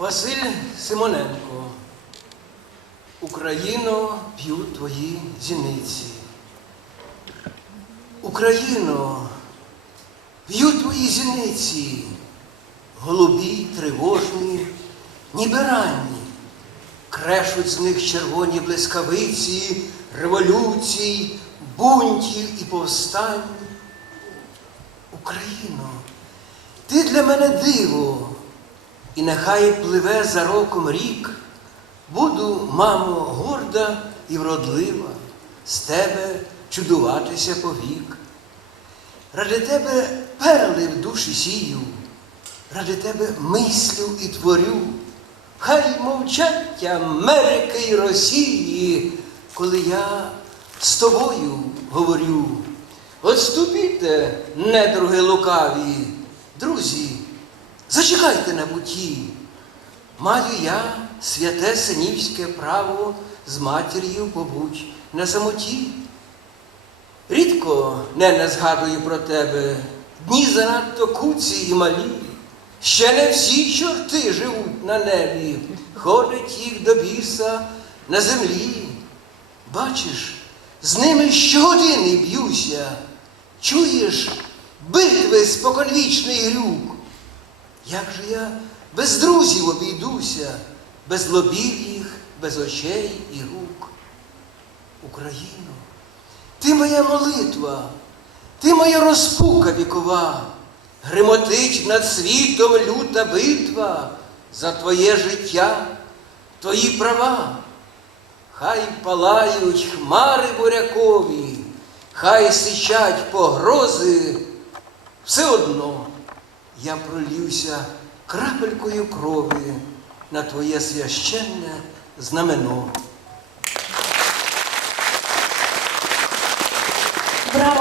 Василь Симоненко. Україно п'ють твої зіниці. Україно, п'ють твої зіниці, голубі, тривожні, ніби ранні. Крешуть з них червоні блискавиці, революцій, бунтів і повстань. Україно, ти для мене диво, і нехай пливе за роком рік. Буду, мамо, горда і вродлива, з тебе чудуватися повік. Ради тебе перли в душі сію, ради тебе мислю і творю. Хай мовчать Америки і Росії, коли я з тобою говорю. Отступіте, недруги лукаві, друзі, зачекайте на буті. Маю я святе синівське право з матір'ю побуть на самоті. Рідко не, не згадую про тебе, дні занадто куці і малі. Ще не всі чорти живуть на небі, ходить їх до біса на землі. Бачиш, з ними щогодини б'юся, чуєш битви споконвічний грюк. Як же я без друзів обійдуся, без лобів їх, без очей і рук? Україно, ти моя молитва, ти моя розпука вікова, гримотить над світом люта битва за твоє життя, твої права. Хай палають хмари бурякові, хай сичать погрози, все одно я пролівся крапелькою крові на твоє священне знамено. Браво!